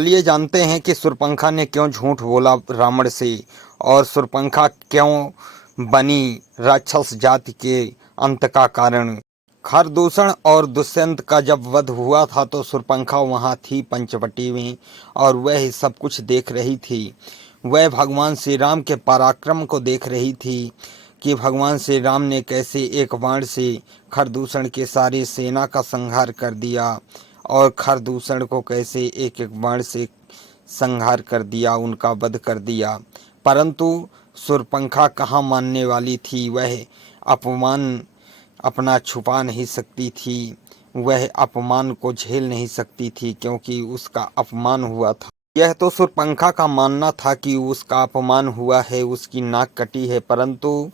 चलिए जानते हैं कि शूर्पणखा ने क्यों झूठ बोला रावण से और शूर्पणखा क्यों बनी राक्षस जाति के अंत का कारण। खरदूषण और दुष्यंत का जब वध हुआ था तो शूर्पणखा वहां थी पंचवटी में और वह सब कुछ देख रही थी। वह भगवान श्री राम के पराक्रम को देख रही थी कि भगवान श्री राम ने कैसे एक बाण से खरदूषण के सारी सेना का संहार कर दिया और खरदूषण को कैसे एक एक बाण से संहार कर दिया, उनका वध कर दिया। परंतु शूर्पणखा कहाँ मानने वाली थी। वह अपमान अपना छुपा नहीं सकती थी, वह अपमान को झेल नहीं सकती थी क्योंकि उसका अपमान हुआ था। यह तो शूर्पणखा का मानना था कि उसका अपमान हुआ है, उसकी नाक कटी है, परंतु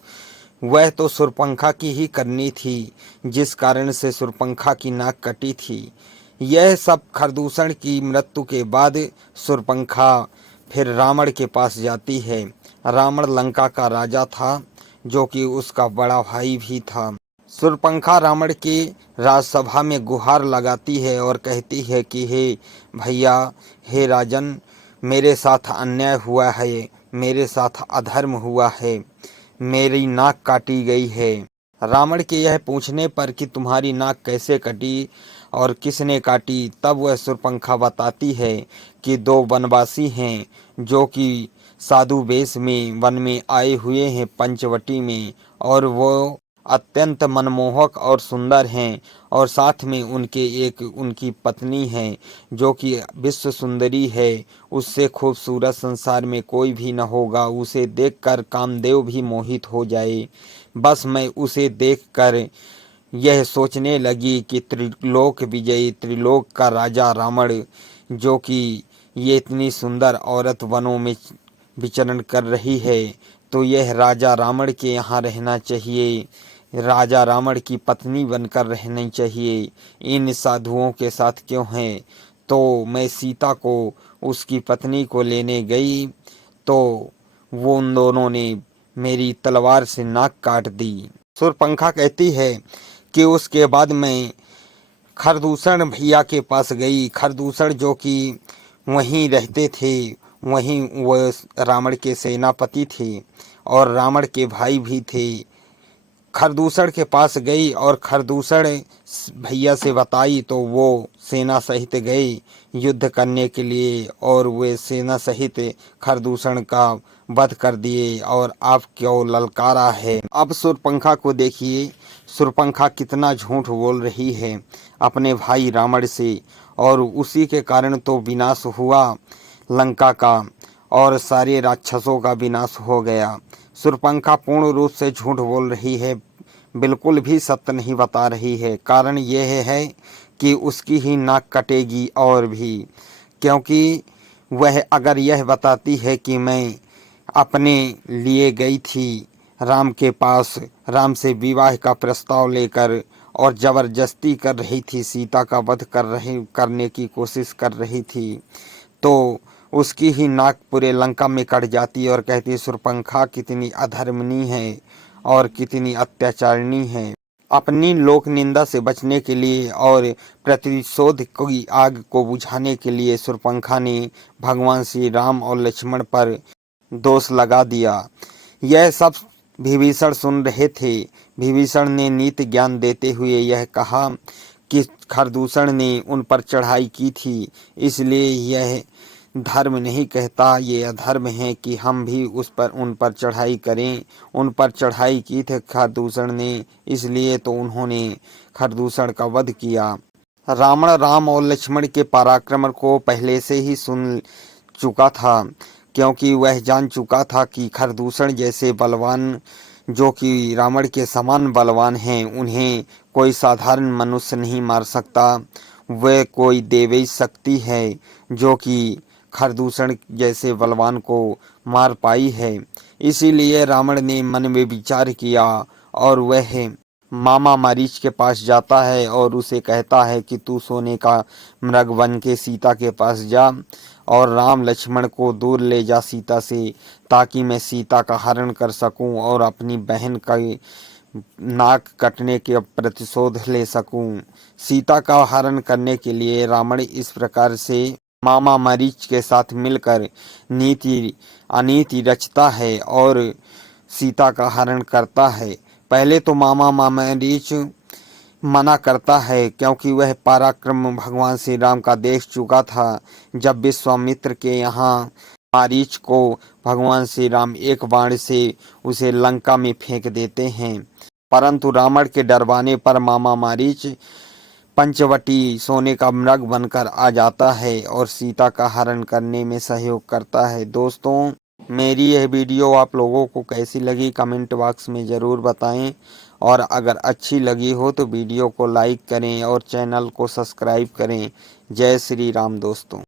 वह तो शूर्पणखा की ही करनी थी जिस कारण से शूर्पणखा की नाक कटी थी। यह सब खरदूषण की मृत्यु के बाद शूर्पणखा फिर रावण के पास जाती है। रावण लंका का राजा था जो कि उसका बड़ा भाई भी था। शूर्पणखा रावण की राजसभा में गुहार लगाती है और कहती है कि हे भैया, हे राजन, मेरे साथ अन्याय हुआ है, मेरे साथ अधर्म हुआ है, मेरी नाक काटी गई है। रावण के यह पूछने पर कि तुम्हारी नाक कैसे कटी और किसने काटी, तब वह शूर्पणखा बताती है कि दो वनवासी हैं जो कि साधु वेश में वन में आए हुए हैं पंचवटी में, और वो अत्यंत मनमोहक और सुंदर हैं और साथ में उनके एक उनकी पत्नी है जो कि विश्व सुंदरी है। उससे खूबसूरत संसार में कोई भी न होगा, उसे देखकर कामदेव भी मोहित हो जाए। बस मैं उसे देखकर यह सोचने लगी कि त्रिलोक विजयी, त्रिलोक का राजा रावण, जो कि ये इतनी सुंदर औरत वनों में विचरण कर रही है, तो यह राजा रावण के यहाँ रहना चाहिए, राजा रावण की पत्नी बनकर रहनी चाहिए। इन साधुओं के साथ क्यों है। तो मैं सीता को, उसकी पत्नी को लेने गई तो वो उन दोनों ने मेरी तलवार से नाक काट दी। शूर्पणखा कहती है कि उसके बाद मैं खरदूषण भैया के पास गई। खरदूषण जो कि वहीं रहते थे, वहीं वह रावण के सेनापति थे और रावण के भाई भी थे। खरदूषण के पास गई और खरदूषण भैया से बताई तो वो सेना सहित गए युद्ध करने के लिए और वे सेना सहित खरदूषण का वध कर दिए और आप क्यों ललकारा है। अब शूर्पणखा को देखिए, शूर्पणखा कितना झूठ बोल रही है अपने भाई रावण से, और उसी के कारण तो विनाश हुआ लंका का और सारे राक्षसों का विनाश हो गया। शूर्पणखा पूर्ण रूप से झूठ बोल रही है, बिल्कुल भी सत्य नहीं बता रही है। कारण यह है कि उसकी ही नाक कटेगी और भी, क्योंकि वह अगर यह बताती है कि मैं अपने लिए गई थी राम के पास, राम से विवाह का प्रस्ताव लेकर और जबरदस्ती कर रही थी, सीता का वध करने की कोशिश कर रही थी, तो उसकी ही नाक पूरे लंका में कट जाती और कहती शूर्पणखा कितनी अधर्मनी है और कितनी अत्याचारिणी है। अपनी लोक निंदा से बचने के लिए और प्रतिशोध की आग को बुझाने के लिए शूर्पणखा ने भगवान श्री राम और लक्ष्मण पर दोष लगा दिया। यह सब विभीषण सुन रहे थे। विभीषण ने नीति ज्ञान देते हुए यह कहा कि खरदूषण ने उन पर चढ़ाई की थी, इसलिए यह धर्म नहीं कहता, ये अधर्म है कि हम भी उन पर चढ़ाई करें। उन पर चढ़ाई की थी खरदूषण ने, इसलिए तो उन्होंने खरदूषण का वध किया। रावण राम और लक्ष्मण के पराक्रम को पहले से ही सुन चुका था, क्योंकि वह जान चुका था कि खरदूषण जैसे बलवान, जो कि रावण के समान बलवान हैं, उन्हें कोई साधारण मनुष्य नहीं मार सकता। वह कोई दैवी शक्ति है जो कि खरदूषण जैसे बलवान को मार पाई है। इसीलिए रावण ने मन में विचार किया और वह मामा मारीच के पास जाता है और उसे कहता है कि तू सोने का मृग बन के सीता के पास जा और राम लक्ष्मण को दूर ले जा सीता से, ताकि मैं सीता का हरण कर सकूं और अपनी बहन का नाक कटने के प्रतिशोध ले सकूं। सीता का हरण करने के लिए रावण इस प्रकार से मामा मरीच के साथ मिलकर नीति अनीति रचता है और सीता का हरण करता है। पहले तो मामा मरीच मना करता है क्योंकि वह पराक्रम भगवान श्री राम का देख चुका था। जब विश्वामित्र के यहाँ मारीच को भगवान श्री राम एक बाण से उसे लंका में फेंक देते हैं, परंतु रावण के डरवाने पर मामा मारीच पंचवटी सोने का मृग बनकर आ जाता है और सीता का हरण करने में सहयोग करता है। दोस्तों, मेरी यह वीडियो आप लोगों को कैसी लगी कमेंट बॉक्स में ज़रूर बताएं, और अगर अच्छी लगी हो तो वीडियो को लाइक करें और चैनल को सब्सक्राइब करें। जय श्री राम दोस्तों।